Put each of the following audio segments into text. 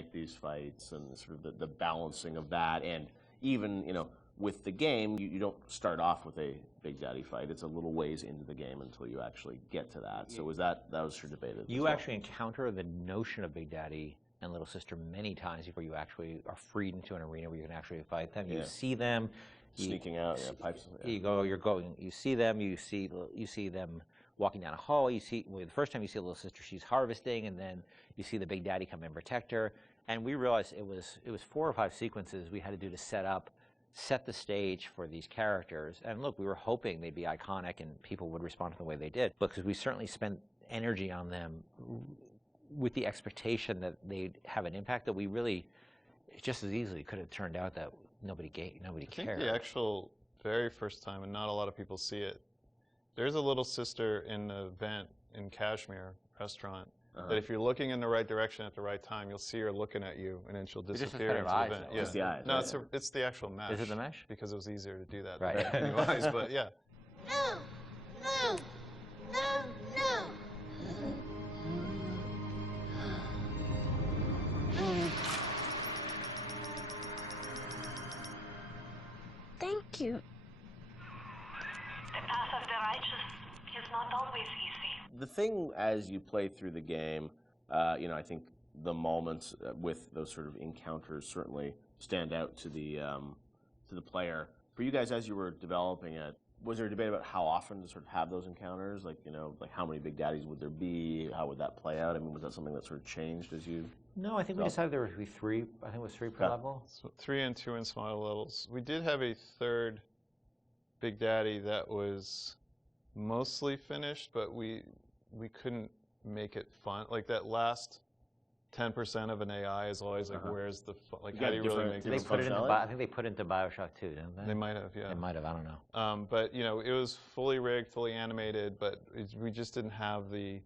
make these fights and sort of the balancing of that, and even with the game, you don't start off with a Big Daddy fight. It's a little ways into the game until you actually get to that. So that was sure debated. You actually encounter the notion of Big Daddy and Little Sister many times before you actually are freed into an arena where you can actually fight them. You see them sneaking out, pipes. You see them. You see them walking down a hall. You see the first time you see Little Sister, she's harvesting, and then you see the Big Daddy come and protect her. And we realized it was 4 or 5 sequences we had to do to set the stage for these characters. And look, we were hoping they'd be iconic and people would respond to the way they did, because we certainly spent energy on them with the expectation that they'd have an impact that we really just as easily could have turned out that nobody cared. I think the actual very first time, and not a lot of people see it, there's a Little Sister in the vent in Kashmir restaurant that if you're looking in the right direction at the right time, you'll see her looking at you, and then she'll disappear into the vent. It's the eyes. No, it's the actual mesh. Is it the mesh? Because it was easier to do that right. than new eyes, but yeah. No! No! No! No! Thank you. The path of the righteous is not always easy. The thing as you play through the game, I think the moments with those sort of encounters certainly stand out to the player. For you guys, as you were developing it, was there a debate about how often to sort of have those encounters? Like how many Big Daddies would there be? How would that play out? I mean, was that something that sort of changed as you? No, I think we decided there would be 3. I think it was 3 per level. So 3 and 2 in smaller levels. We did have a third Big Daddy that was mostly finished, but we couldn't make it fun. Like that last 10% of an AI is always like, where's the fun? Like, how do you really make it fun? I think they put it into BioShock 2, didn't they? They might have, yeah. They might have, I don't know. But it was fully rigged, fully animated, but we just didn't have the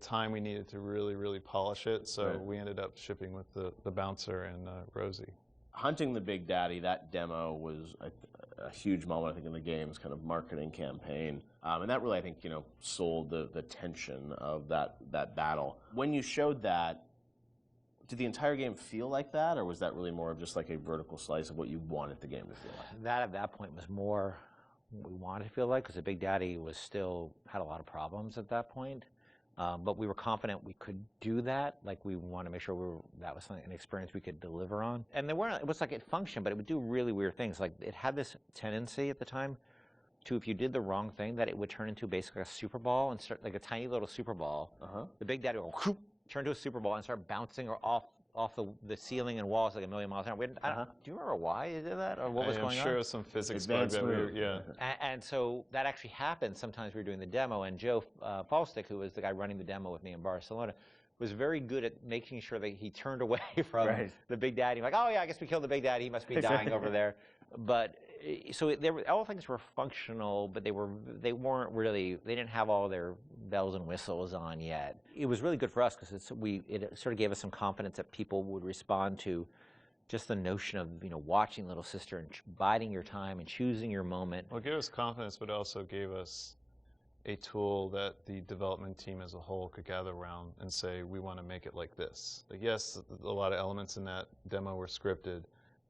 time we needed to really, really polish it. So we ended up shipping with the Bouncer and Rosie. Hunting the Big Daddy, that demo was a huge moment, I think, in the game's kind of marketing campaign. And that really, I think, sold the tension of that battle. When you showed that, did the entire game feel like that, or was that really more of just like a vertical slice of what you wanted the game to feel like? That at that point was more what we wanted to feel like, because the Big Daddy had a lot of problems at that point. But we were confident we could do that. Like, we wanted to make sure that was an experience we could deliver on. And it was like it functioned, but it would do really weird things. Like, it had this tendency at the time to, if you did the wrong thing, that it would turn into basically a super ball and start like a tiny little super ball. The Big Daddy would go, turn to a super ball and start bouncing off the ceiling and walls like a million miles an hour. Do you remember why you did that, or what was going on? I'm sure it was some physics bug that we were, And so that actually happened. Sometimes we were doing the demo, and Joe Falstick, who was the guy running the demo with me in Barcelona, was very good at making sure that he turned away from the Big Daddy. Like, oh yeah, I guess we killed the Big Daddy. He must be dying over there. But so all things were functional, but they weren't really. They didn't have all their bells and whistles on yet. It was really good for us because it sort of gave us some confidence that people would respond to just the notion of watching Little Sister and biding your time and choosing your moment. Well, it gave us confidence, but it also gave us a tool that the development team as a whole could gather around and say, we want to make it like this. Like, yes, a lot of elements in that demo were scripted,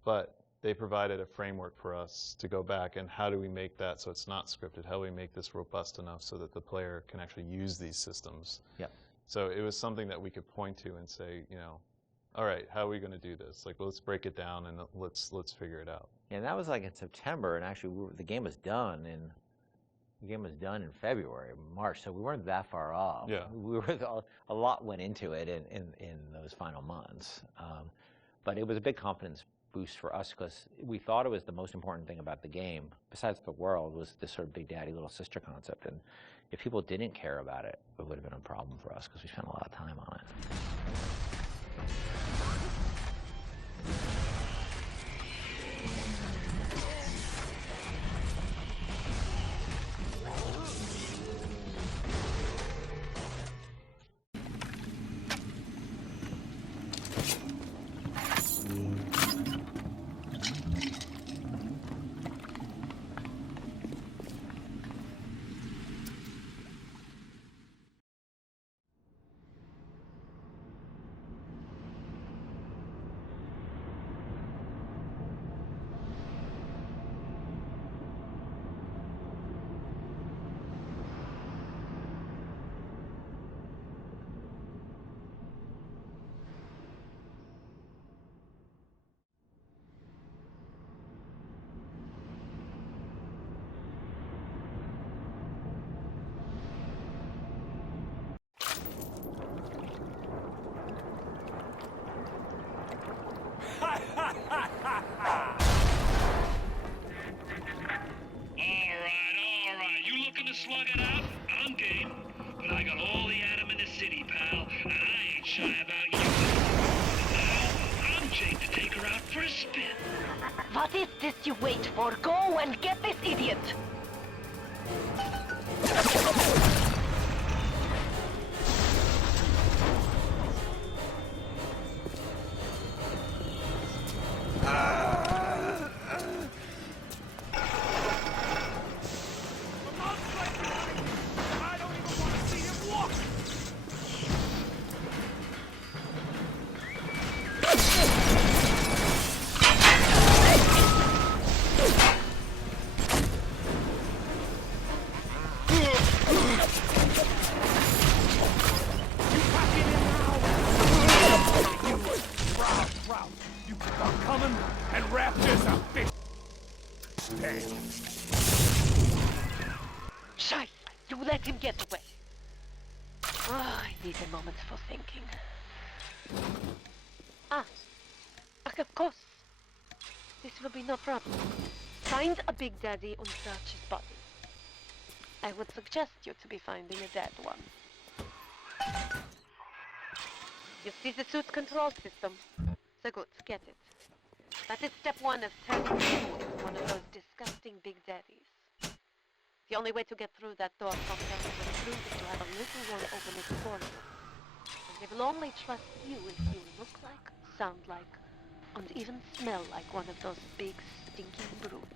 but they provided a framework for us to go back and how do we make that so it's not scripted? How do we make this robust enough so that the player can actually use these systems? Yep. So it was something that we could point to and say, all right, how are we going to do this? Like, let's break it down and let's figure it out. Yeah, and that was like in September, and actually the game was done in February, March, so we weren't that far off. Yeah. A lot went into it in those final months, but it was a big confidence boost for us because we thought it was the most important thing about the game, besides the world, was this sort of Big Daddy, Little Sister concept. And if people didn't care about it, it would have been a problem for us because we spent a lot of time on it. What is this you wait for? Go and get this idiot! Scheiße! You let him get away. I need a moment for thinking. Of course. This will be no problem. Find a Big Daddy and search his body. I would suggest you to be finding a dead one. You see the suit control system? So good, get it. That is step 1 of turning one of those disgusting Big Daddies. The only way to get through that door from Room is to have a little one open it for you. And they will only trust you if you look like, sound like, and even smell like one of those big, stinking brutes.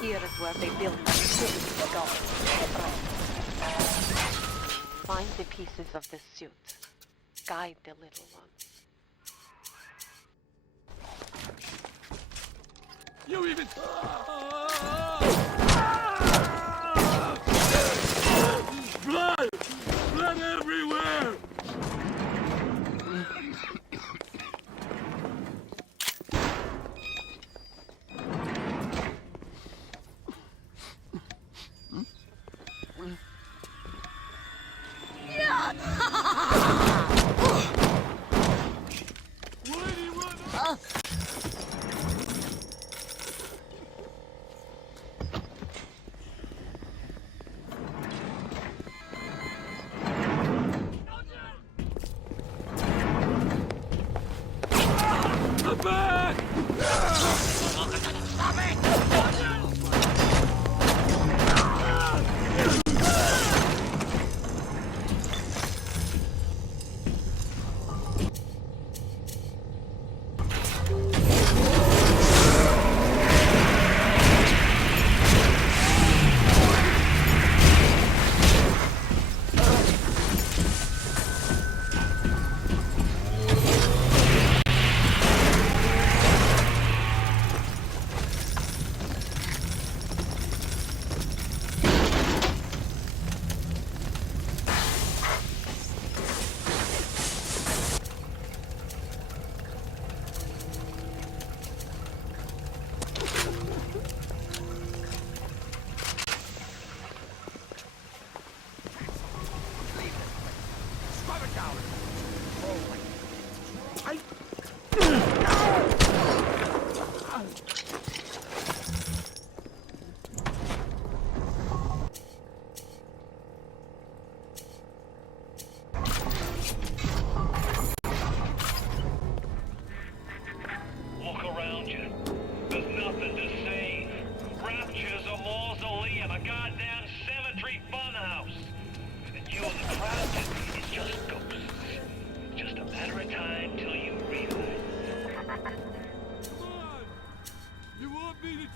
Here is where they built the city god. Find the pieces of the suit. Guide the little ones. You even... Blood! Blood everywhere!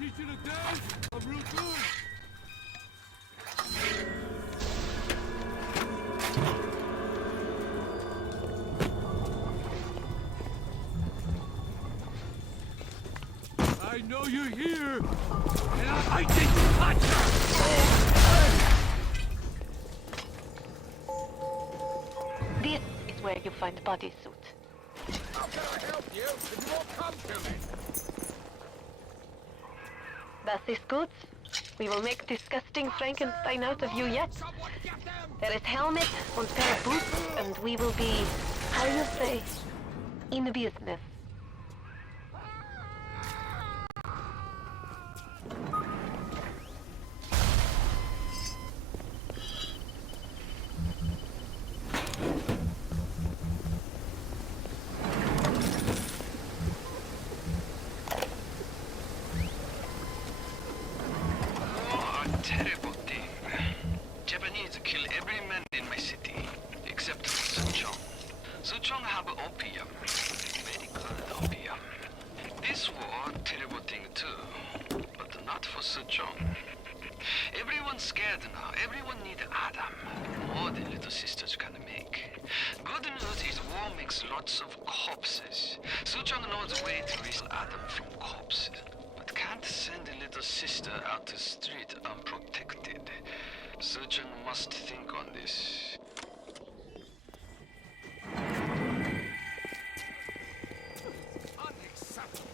teach you to dance? I'm real good. I know you're here, and I didn't touch her! This is where you find bodysuit. How can I help you if you won't come to me? Das ist gut. We will make disgusting Frankenstein out of you yet. Someone get them! There is helmet and pair of boots, and we will be, how you say, in business. Terrible thing. Japanese kill every man in my city, except Suchong. Suchong have opium. Very good opium. This war, terrible thing too, but not for Suchong. Everyone's scared now. Everyone need Adam. More than little sisters can make. Good news is war makes lots of corpses. Suchong knows a way to release Adam from corpses. Can't send a little sister out the street unprotected. Surgeon must think on this. Unacceptable.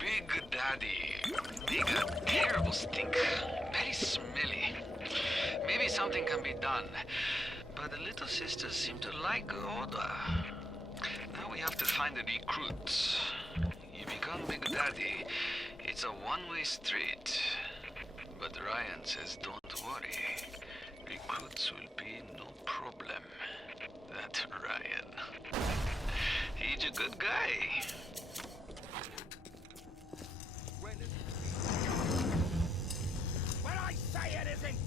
Big Daddy. Big terrible stink. Very smelly. Maybe something can be done. But the little sisters seem to like order. Now we have to find the recruits. You become Big Daddy, it's a one-way street. But Ryan says don't worry. Recruits will be no problem. That Ryan. He's a good guy. When I say it isn't!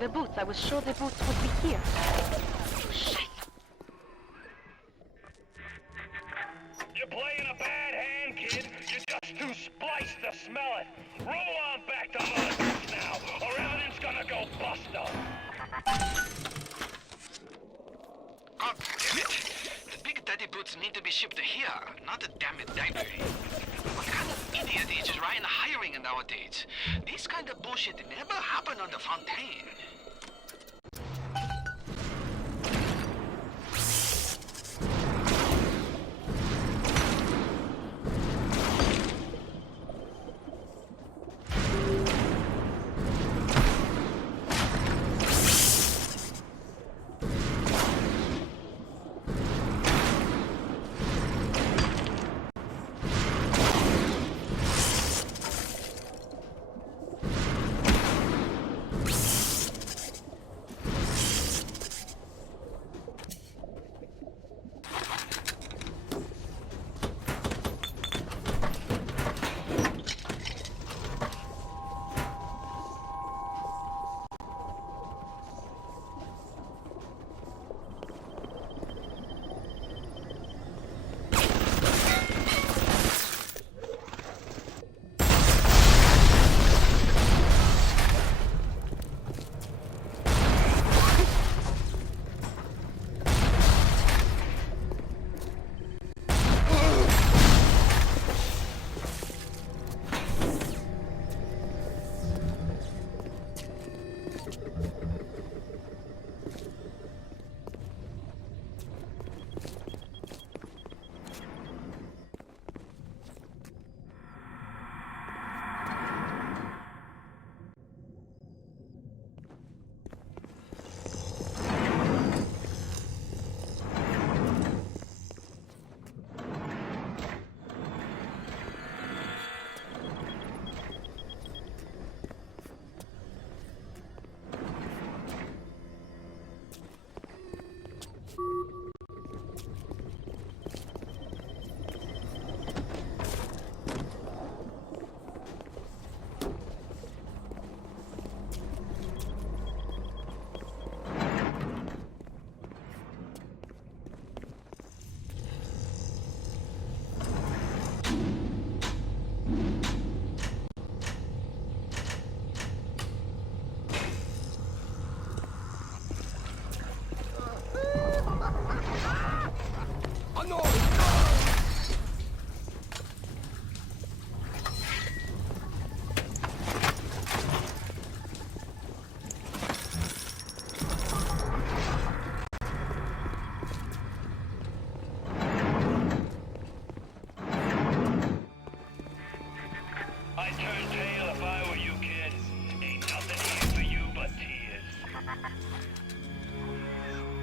The boots. I was sure the boots would be here. Shit. You're playing a bad hand, kid. You're just too spliced to smell it. Roll on back to Mother Goose now, or everything's gonna go busto. God damn it! The Big Daddy boots need to be shipped here, not a damn it library. What kind of idiot is Ryan hiring nowadays? This kind of bullshit never happened on the Fontaine.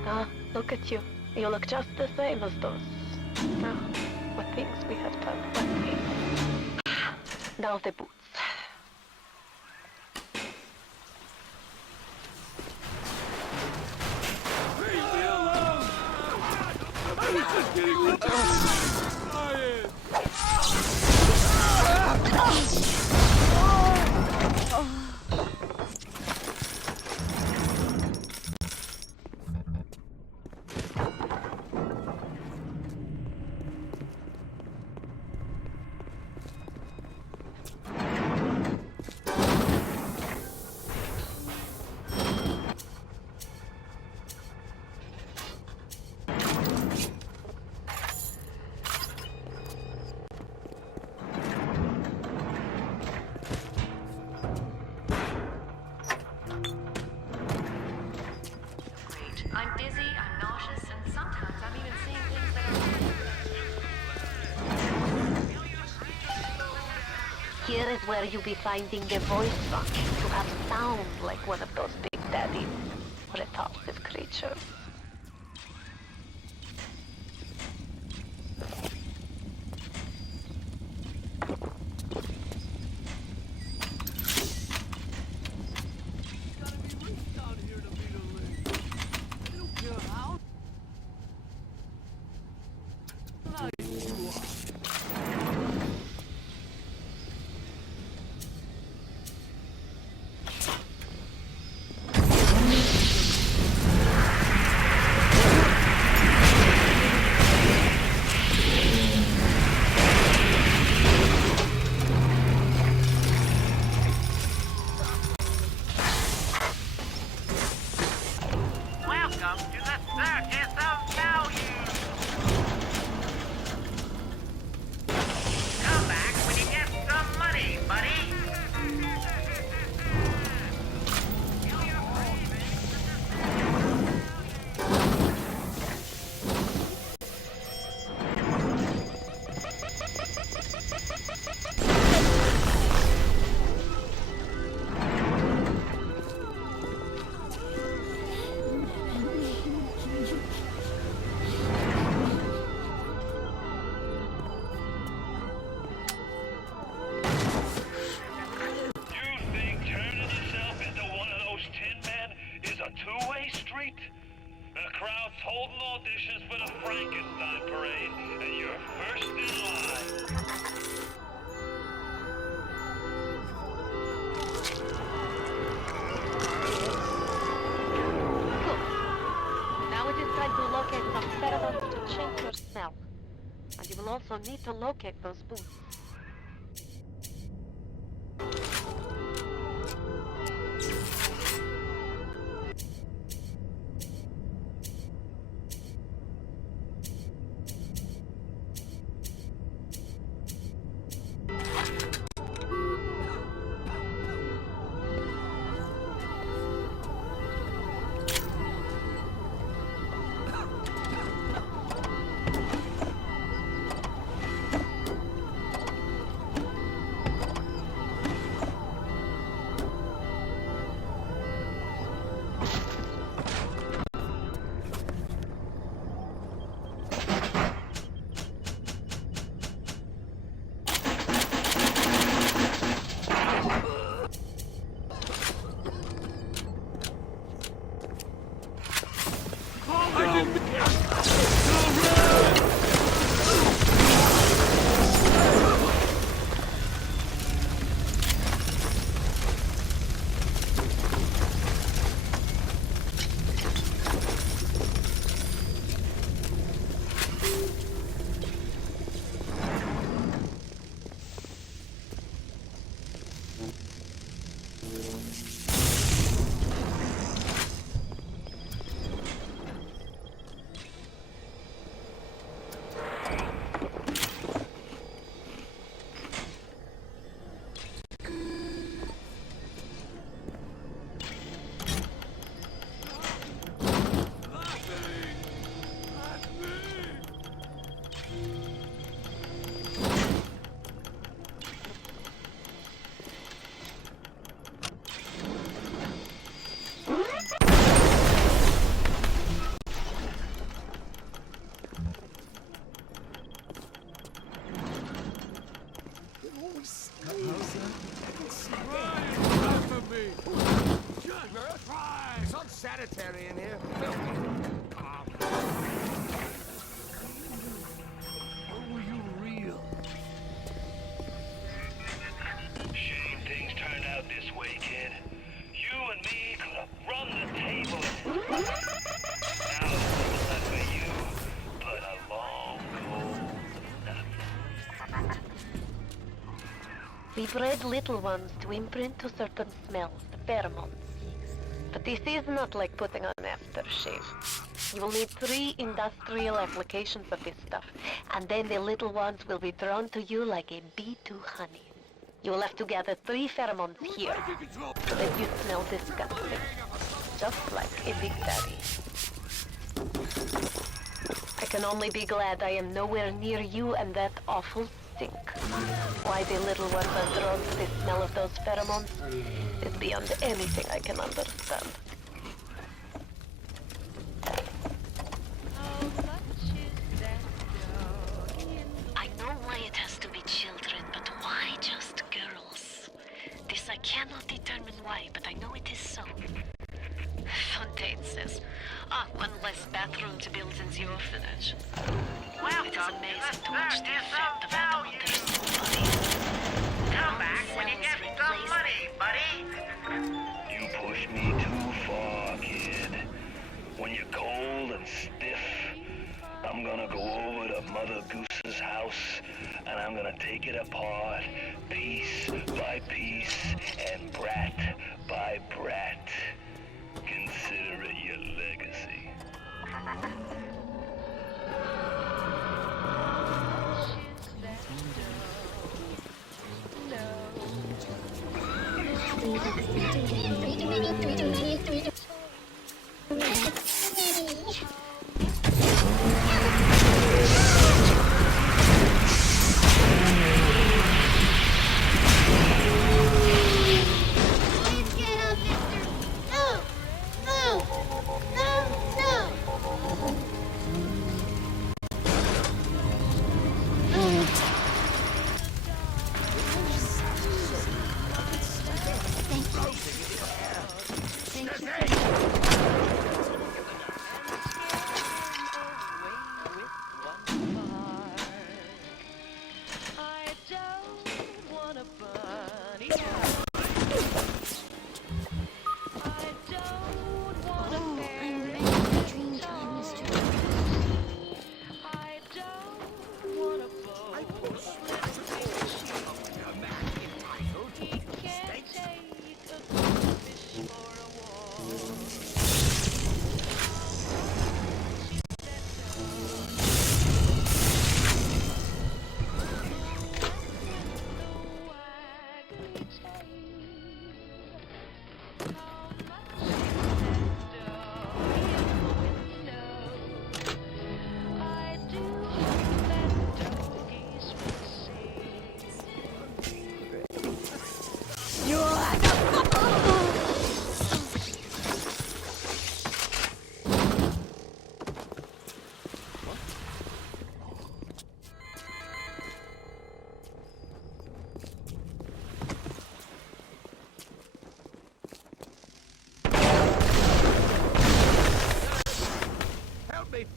Ah, look at you. You look just the same as those. Now, what things we have done. What things. Now the boots. Leave me alone! I was just getting rid of Ryan! I'm dizzy, I'm nauseous, and sometimes I'm even seeing things that are... Here is where you'll be finding the voice box to have sound like one of those big daddies, repulsive creatures. Welcome to the Circus of Value! Come back when you get some money, buddy! You think turning yourself into one of those tin men is a two-way street? The crowd's holding auditions for the Frankenstein parade, and you're first in line. Good. Now it is time to locate some pheromones to change your smell. And you will also need to locate those boots. sanitary in here. Oh, you real? Shame things turned out this way, kid. You and me could have run the table. Now it's left for you, but a long, cold nothing. We bred little ones to imprint to certain smells, the pheromones. But this is not like putting on aftershave. You will need 3 industrial applications of this stuff, and then the little ones will be drawn to you like a bee to honey. You will have to gather 3 pheromones here, so that you smell disgusting. Just like a big daddy. I can only be glad I am nowhere near you and that awful stink. Why the little ones are drawn to the smell of those pheromones is beyond anything I can understand. I know why it has to be children, but why just girls? This I cannot determine why, but I know it is so. Fontaine says, one less bathroom to build in the orphanage. It is amazing to watch the effect of that on their small bodies. Come back when you get some money, buddy. You push me too far, kid. When you're cold and stiff, I'm gonna go over to Mother Goose's house, and I'm gonna take it apart, piece by piece, and brat by brat. Consider it your legacy.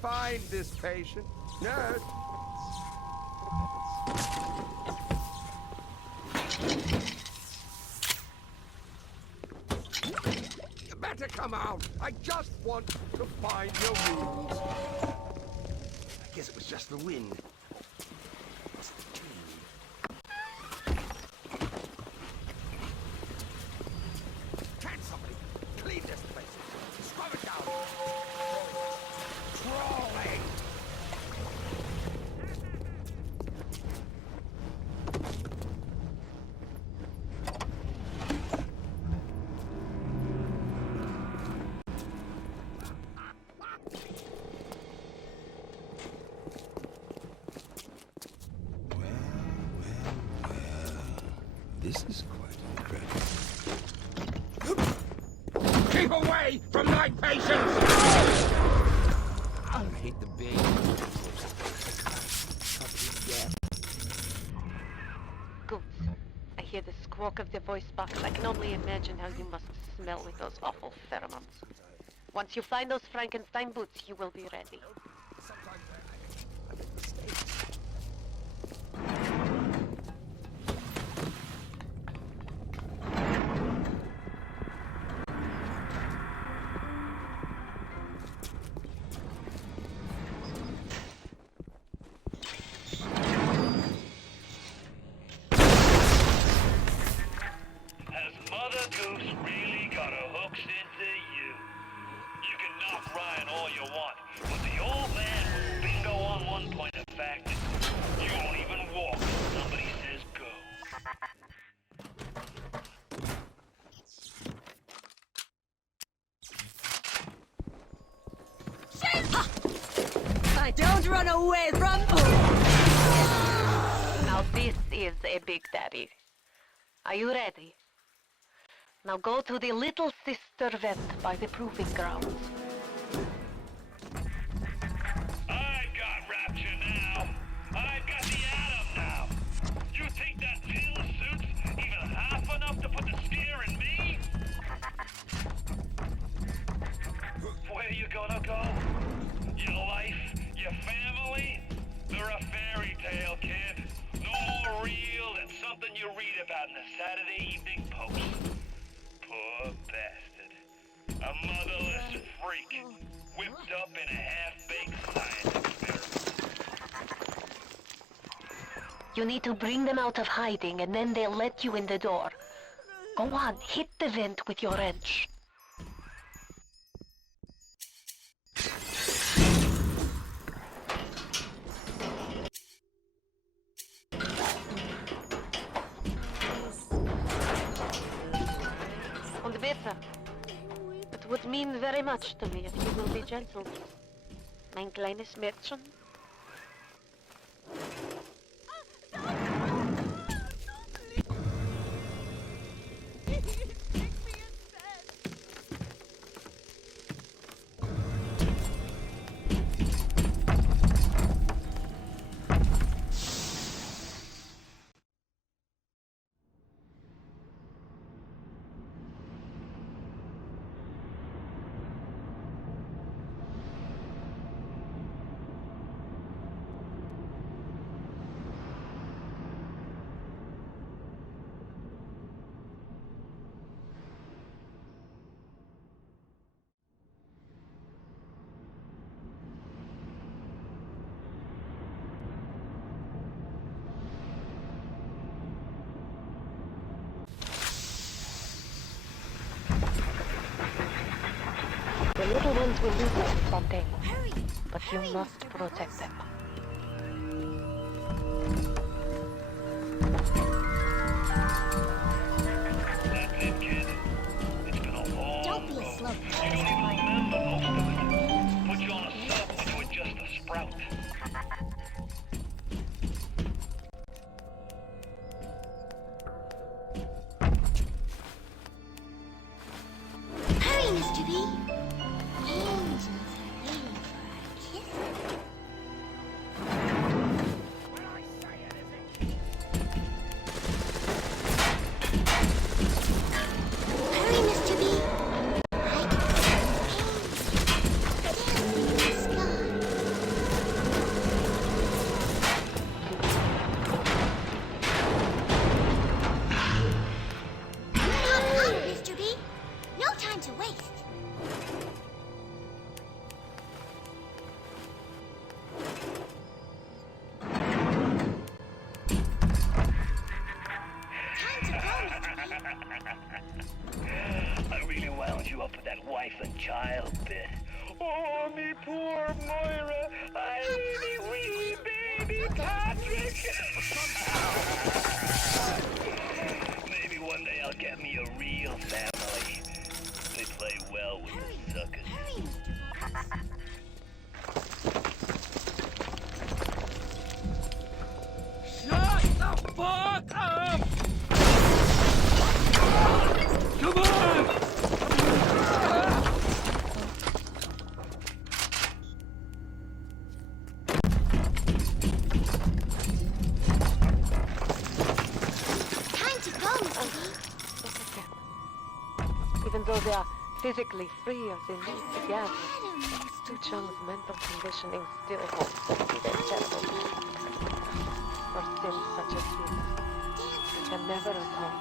Find this patient. Nurse. You better come out. I just want to find your wounds. I guess it was just the wind. What's the dream? Can somebody clean this place? Scrub it down. Crawling! This is quite incredible. Keep away from my patients! I hate the baby. Goose, I hear the squawk of the voice box. I can only imagine how you must smell with those awful pheromones. Once you find those Frankenstein boots, you will be ready. I make mistakes. Has Mother Goose really got her hooks into you? You can knock Ryan all you want, but the old man bingo on one point of fact. You won't even walk when somebody says go. I don't run away from Now this is a big daddy. Are you ready? Now go to the little sister vent by the proving grounds. I've got Rapture now. I've got the Atom now. You think that pill suit's even half enough to put the scare in me? Where you gonna go? Your life? Your family? They're a fairy tale, kid. No more real than something you read about in the Saturday Evening Post. Poor bastard. A motherless freak. Whipped up in a half-baked science experiment. You need to bring them out of hiding and then they'll let you in the door. Go on, hit the vent with your wrench. Und bitte, it would mean very much to me if you will be gentle. Mein kleines Mädchen. The little ones will lose them someday, but you must protect them. That's it, kid. It's been a long Don't be a road. slow You don't even remember most of it. Put you on a sub when you were just a sprout. Hurry, Mr. B. Angels are waiting for our kisses. Hurry, Mr. B. I can see angels dancing in the sky. Hop up, Mr. B. No time to waste. Time to go, Mr. B. I really wound you up with that wife and child bit. Oh, me poor Moira. I me wee baby Patrick. Maybe one day I'll get me a real family. They play well with the suckers. Hurry, Shut the fuck up! Come on! Time to go, Mr. B. Even though they are physically free of the need to gather. Su Cheng's mental conditioning still holds to be their terrible past. For sins such as this, he can never atone.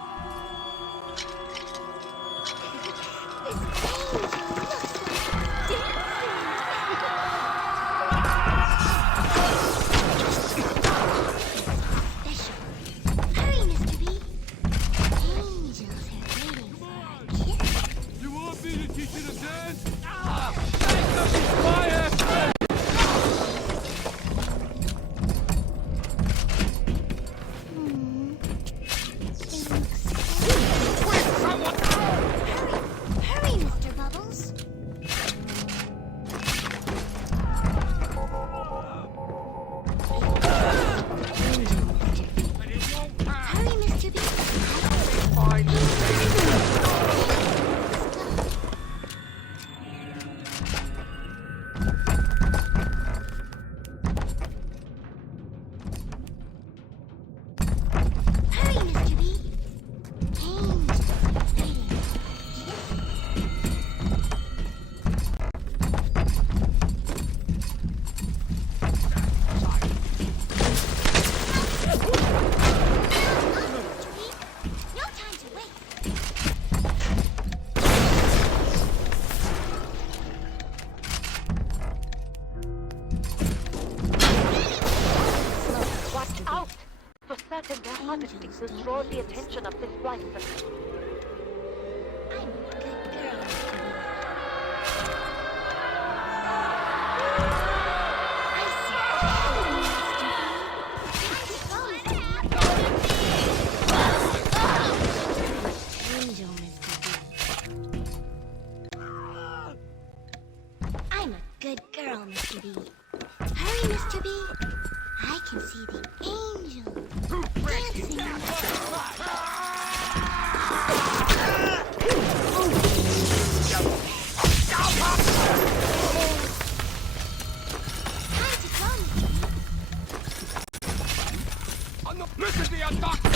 Will draw the attention of this blighter. I'm a good girl, Mr. B. Hurry, Mr. B. I can see the angel dancing. Listen to your doctor!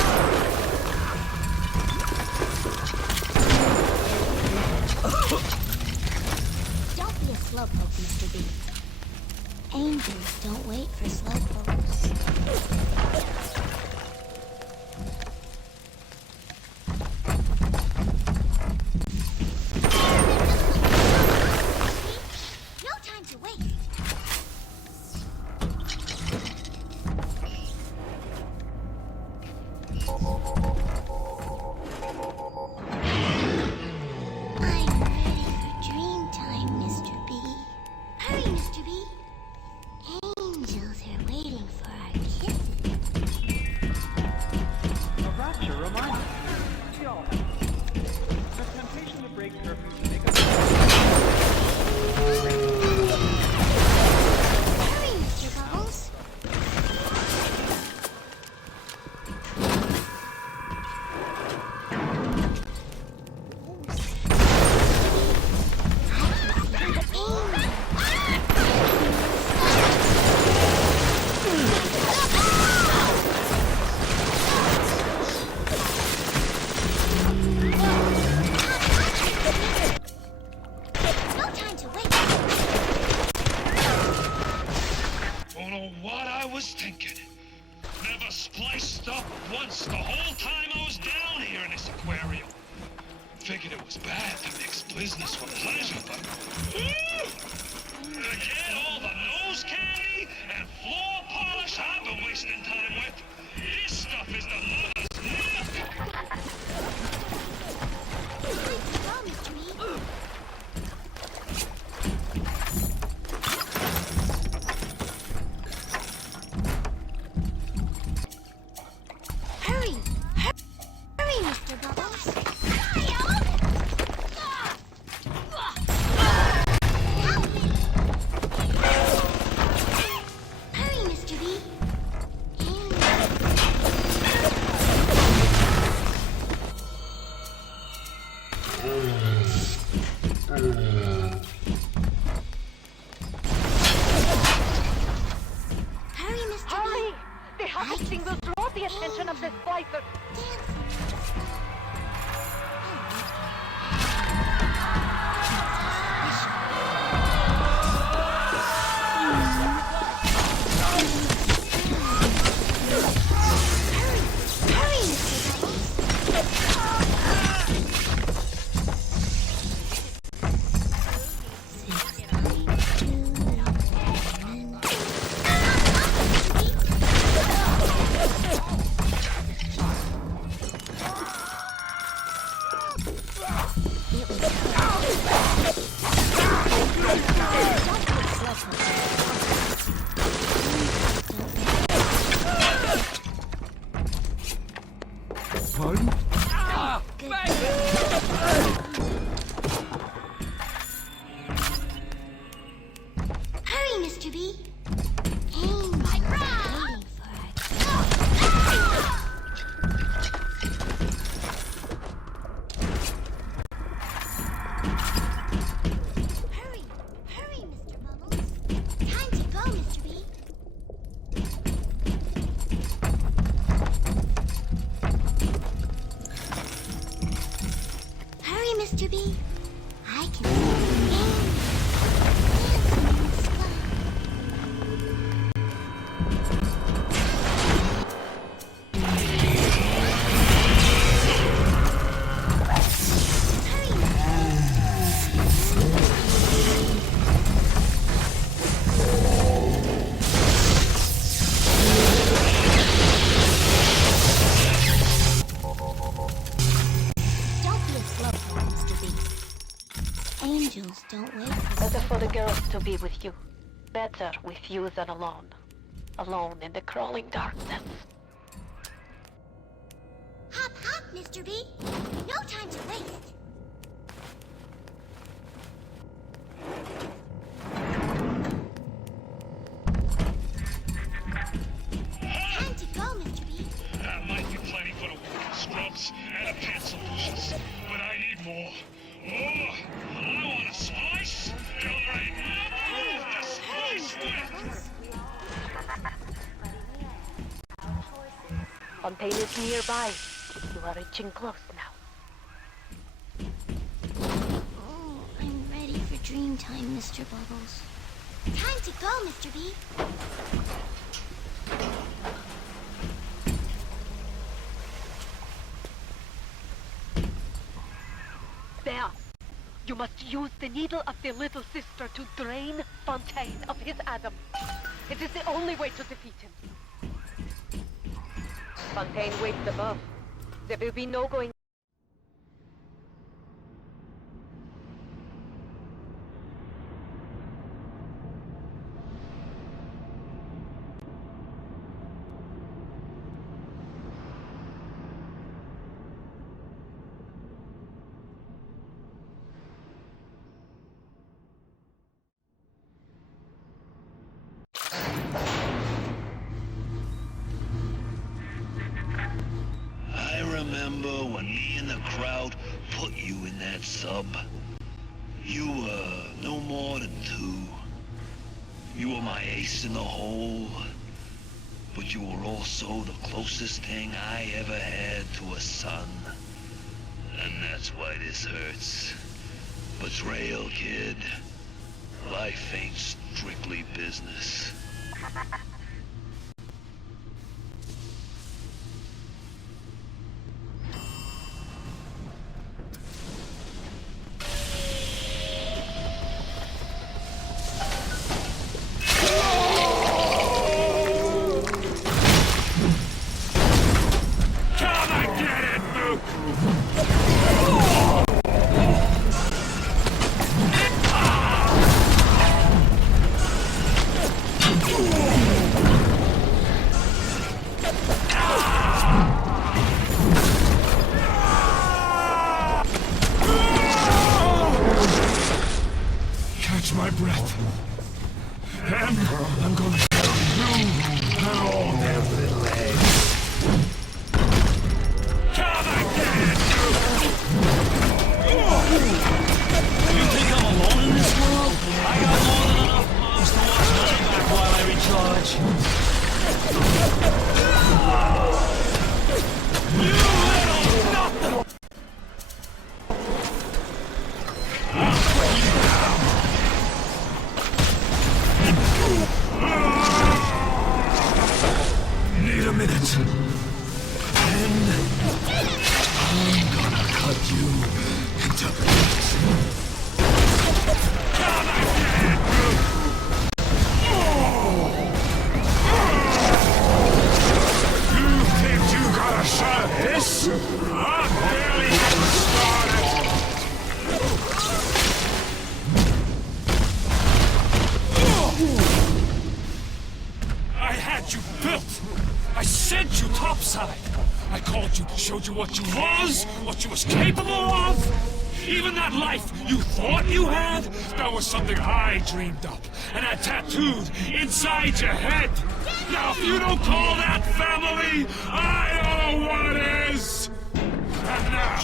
Don't be a slowpoke, Mr. B. Angels don't wait for slowpokes. No time to waste. I'm ready for dream time, Mr. B. Hurry, Mr. B. Angels are waiting for our kisses. A rapture reminder. We all have. The temptation to break curfew to make us. Hurry, Mr. Bubbles. Don't know what I was thinking. Never spliced up once the whole time I was down here in this aquarium. Figured it was bad to mix business with pleasure, but... To get all the nose candy and floor polish I've been wasting time with, this stuff is the mother's milk! Hurry! Hurry, Mr. Bubbles! Hurry, Mr. B! Hurry, Mr. Hurry! B! The harvesting will draw the attention of this blighter. Dancing. Angels don't wait for Better for the girls to be with you. Better with you than alone. Alone in the crawling darkness. Hop, hop, Mr. B. No time to waste. Time to go, Mr. B. That might be plenty for the working scrubs and a pencil pushers, but I need more. Oh, I want a slice. There ain't nothing to slice with. Fontaine is nearby. You are reaching close now. Oh, I'm ready for dream time, Mr. Bubbles. Time to go, Mr. B. There! You must use the needle of the little sister to drain Fontaine of his Adam. It is the only way to defeat him. Fontaine waits above. There will be no going. I remember when me and the crowd put you in that sub. You were no more than 2. You were my ace in the hole, but you were also the closest thing I ever had to a son. And that's why this hurts. Betrayal, kid. Life ain't strictly business. Catch my breath. And I'm gonna carry you and all their little eggs. Come and get it, You think I'm alone in this world? I got more than enough moms to watch my back while I recharge. You little nothing! Need a minute. And I'm gonna cut you into bits. Come and get it, You think you got a shot at this? I'm barely getting started. I had you built. I sent you topside. I called you, showed you what you was, what you was capable of. Even that life you thought you had, that was something I dreamed up and had tattooed inside your head. Now, if you don't call that family, I don't know what is. And now,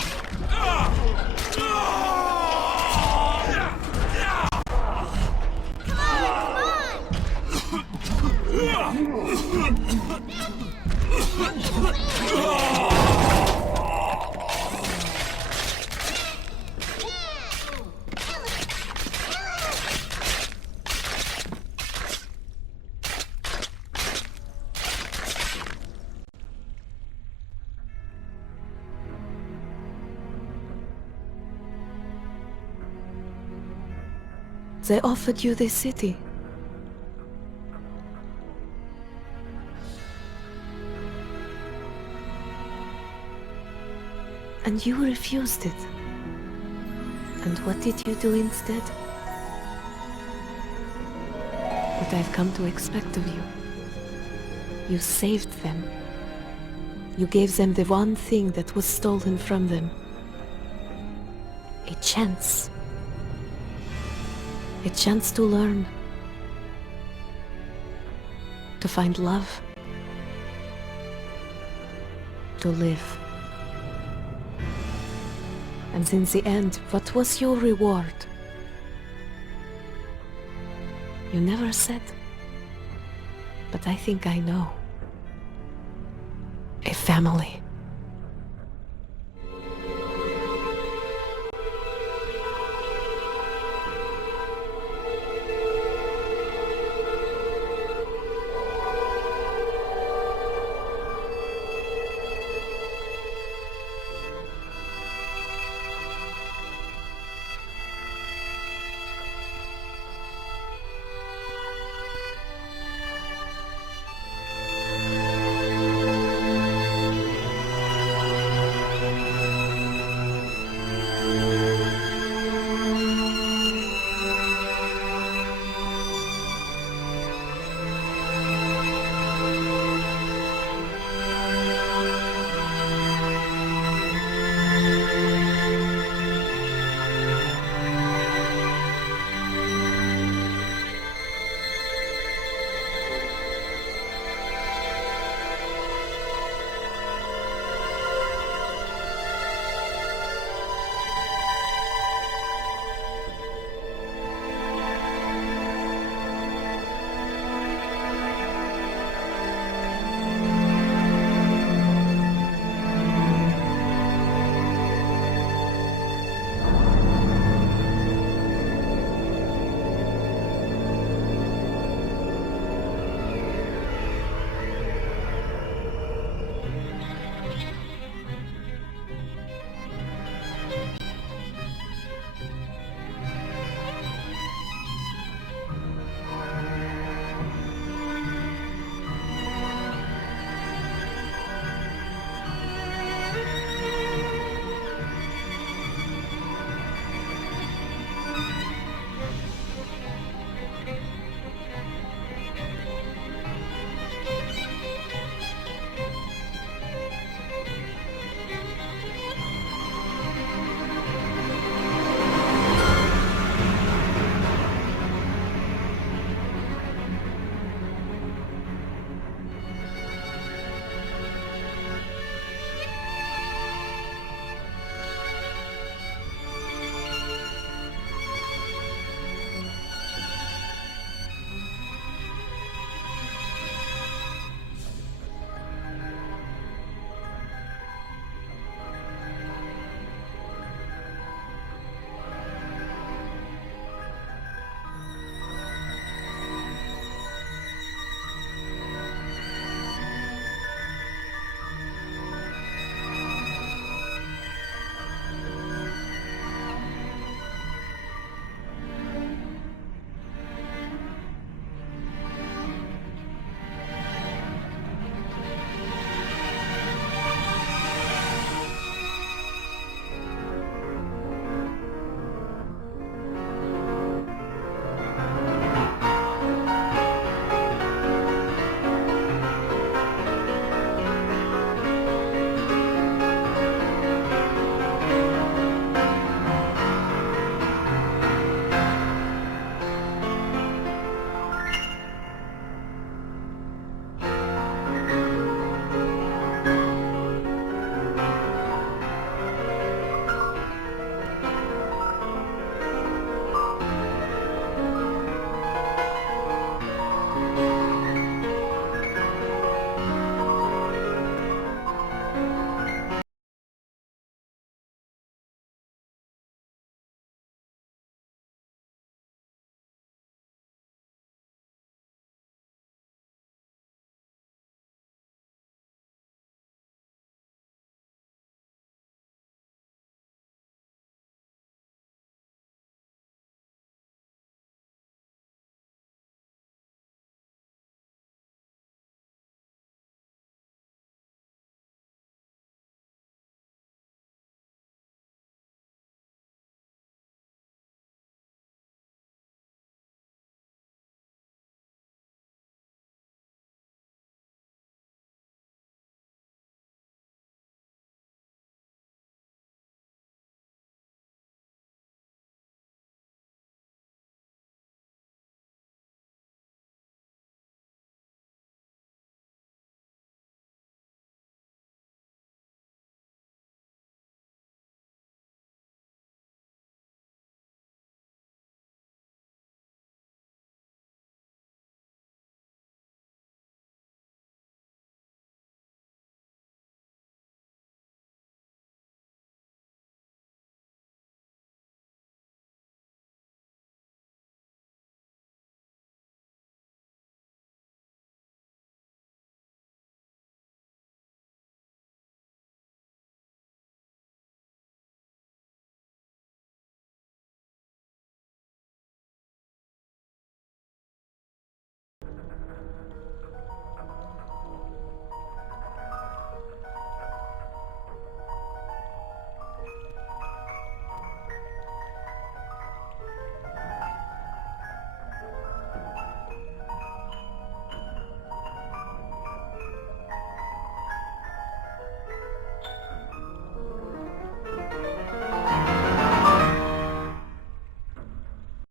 They offered you this city. And you refused it. And what did you do instead? What I've come to expect of you. You saved them. You gave them the one thing that was stolen from them. A chance. A chance to learn. To find love. To live. And in the end, what was your reward? You never said. But I think I know. A family.